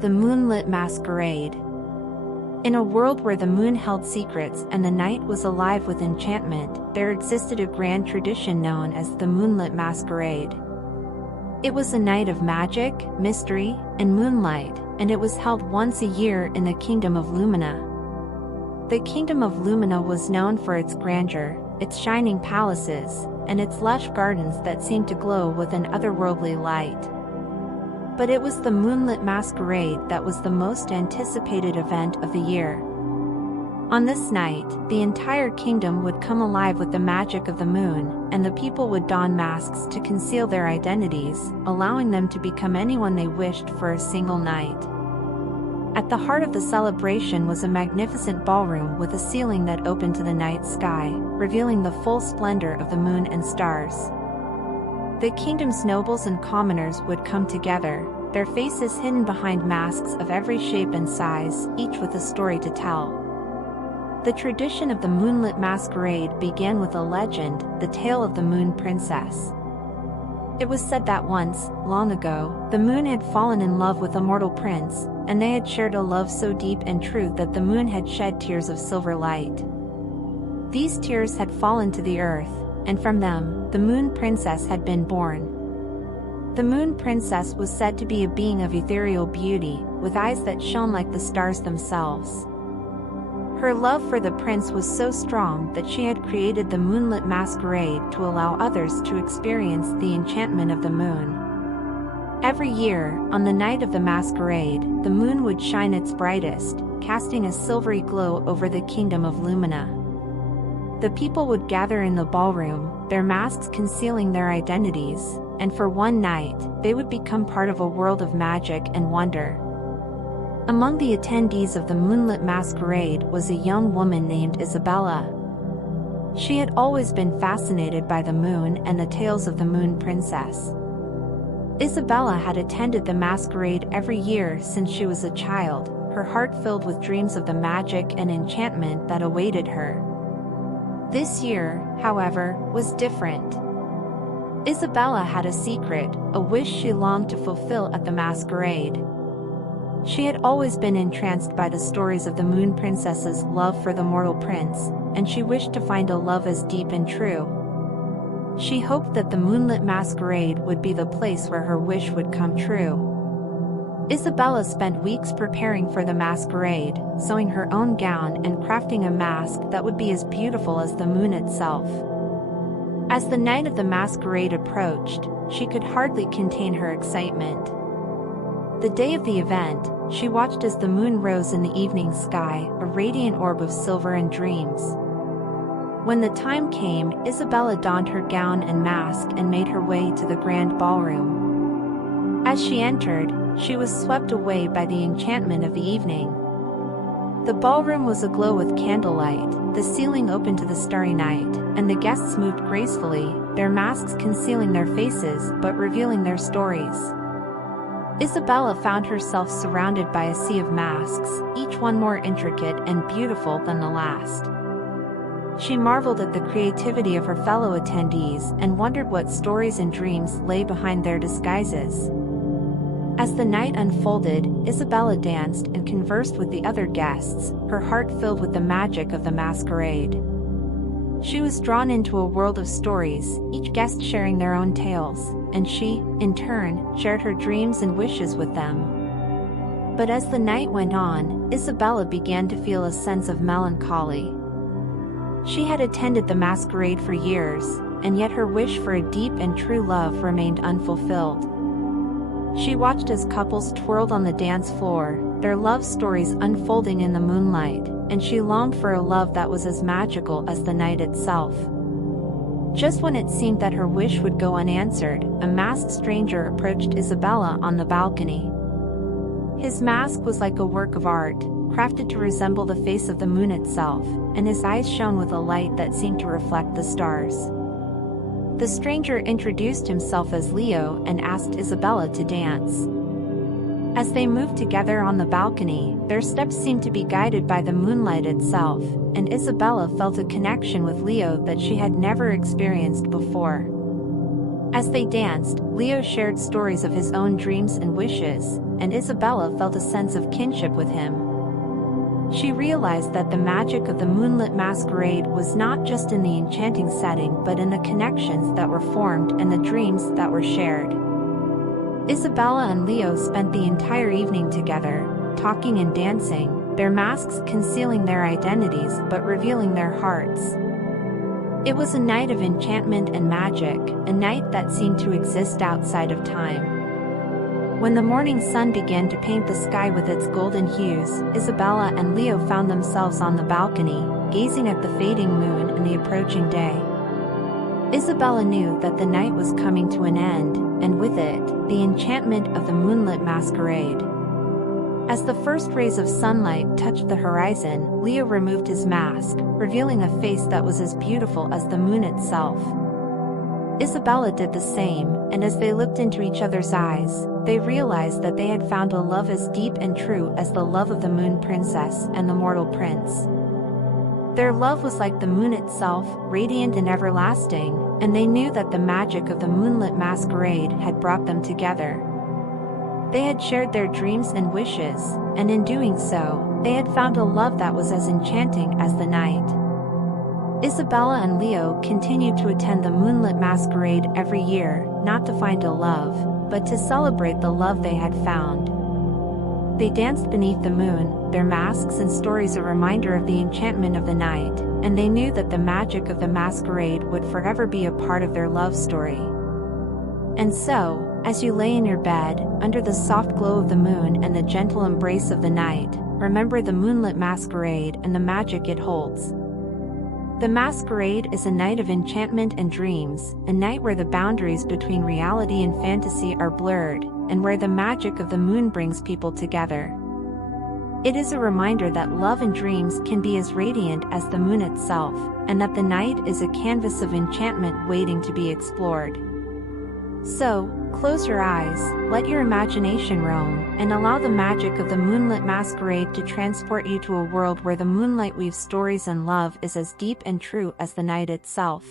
The Moonlit Masquerade. In a world where the moon held secrets and the night was alive with enchantment, there existed a grand tradition known as the Moonlit Masquerade. It was a night of magic, mystery, and moonlight, and it was held once a year in the kingdom of Lumina. The kingdom of Lumina was known for its grandeur, its shining palaces, and its lush gardens that seemed to glow with an otherworldly light. But it was the Moonlit Masquerade that was the most anticipated event of the year. On this night, the entire kingdom would come alive with the magic of the moon, and the people would don masks to conceal their identities, allowing them to become anyone they wished for a single night. At the heart of the celebration was a magnificent ballroom with a ceiling that opened to the night sky, revealing the full splendor of the moon and stars. The kingdom's nobles and commoners would come together, their faces hidden behind masks of every shape and size, each with a story to tell. The tradition of the Moonlit Masquerade began with a legend, the tale of the Moon Princess. It was said that once, long ago, the moon had fallen in love with a mortal prince, and they had shared a love so deep and true that the moon had shed tears of silver light. These tears had fallen to the earth, and from them, the Moon Princess had been born. The Moon Princess was said to be a being of ethereal beauty, with eyes that shone like the stars themselves. Her love for the prince was so strong that she had created the Moonlit Masquerade to allow others to experience the enchantment of the moon. Every year, on the night of the masquerade, the moon would shine its brightest, casting a silvery glow over the kingdom of Lumina. The people would gather in the ballroom, their masks concealing their identities, and for one night, they would become part of a world of magic and wonder. Among the attendees of the Moonlit Masquerade was a young woman named Isabella. She had always been fascinated by the moon and the tales of the Moon Princess. Isabella had attended the masquerade every year since she was a child, her heart filled with dreams of the magic and enchantment that awaited her. This year, however, was different. Isabella had a secret, a wish she longed to fulfill at the masquerade. She had always been entranced by the stories of the Moon Princess's love for the mortal prince, and she wished to find a love as deep and true. She hoped that the Moonlit Masquerade would be the place where her wish would come true. Isabella spent weeks preparing for the masquerade, sewing her own gown and crafting a mask that would be as beautiful as the moon itself. As the night of the masquerade approached, she could hardly contain her excitement. The day of the event, she watched as the moon rose in the evening sky, a radiant orb of silver and dreams. When the time came, Isabella donned her gown and mask and made her way to the grand ballroom. As she entered, she was swept away by the enchantment of the evening. The ballroom was aglow with candlelight, the ceiling open to the starry night, and the guests moved gracefully, their masks concealing their faces but revealing their stories. Isabella found herself surrounded by a sea of masks, each one more intricate and beautiful than the last. She marveled at the creativity of her fellow attendees and wondered what stories and dreams lay behind their disguises. As the night unfolded, Isabella danced and conversed with the other guests, her heart filled with the magic of the masquerade. She was drawn into a world of stories, each guest sharing their own tales, and she, in turn, shared her dreams and wishes with them. But as the night went on, Isabella began to feel a sense of melancholy. She had attended the masquerade for years, and yet her wish for a deep and true love remained unfulfilled. She watched as couples twirled on the dance floor, their love stories unfolding in the moonlight, and she longed for a love that was as magical as the night itself. Just when it seemed that her wish would go unanswered, a masked stranger approached Isabella on the balcony. His mask was like a work of art, crafted to resemble the face of the moon itself, and his eyes shone with a light that seemed to reflect the stars. The stranger introduced himself as Leo and asked Isabella to dance. As they moved together on the balcony, their steps seemed to be guided by the moonlight itself, and Isabella felt a connection with Leo that she had never experienced before. As they danced, Leo shared stories of his own dreams and wishes, and Isabella felt a sense of kinship with him. She realized that the magic of the Moonlit Masquerade was not just in the enchanting setting but in the connections that were formed and the dreams that were shared. Isabella and Leo spent the entire evening together, talking and dancing, their masks concealing their identities but revealing their hearts. It was a night of enchantment and magic, a night that seemed to exist outside of time. When the morning sun began to paint the sky with its golden hues, Isabella and Leo found themselves on the balcony, gazing at the fading moon and the approaching day. Isabella knew that the night was coming to an end, and with it, the enchantment of the Moonlit Masquerade. As the first rays of sunlight touched the horizon, Leo removed his mask, revealing a face that was as beautiful as the moon itself. Isabella did the same, and as they looked into each other's eyes, they realized that they had found a love as deep and true as the love of the Moon Princess and the Mortal Prince. Their love was like the moon itself, radiant and everlasting, and they knew that the magic of the Moonlit Masquerade had brought them together. They had shared their dreams and wishes, and in doing so, they had found a love that was as enchanting as the night. Isabella and Leo continued to attend the Moonlit Masquerade every year, not to find a love, but to celebrate the love they had found. They danced beneath the moon, their masks and stories a reminder of the enchantment of the night, and they knew that the magic of the masquerade would forever be a part of their love story. And so, as you lay in your bed, under the soft glow of the moon and the gentle embrace of the night, remember the Moonlit Masquerade and the magic it holds. The masquerade is a night of enchantment and dreams, a night where the boundaries between reality and fantasy are blurred, and where the magic of the moon brings people together. It is a reminder that love and dreams can be as radiant as the moon itself, and that the night is a canvas of enchantment waiting to be explored. So, close your eyes, let your imagination roam, and allow the magic of the Moonlit Masquerade to transport you to a world where the moonlight weaves stories and love is as deep and true as the night itself.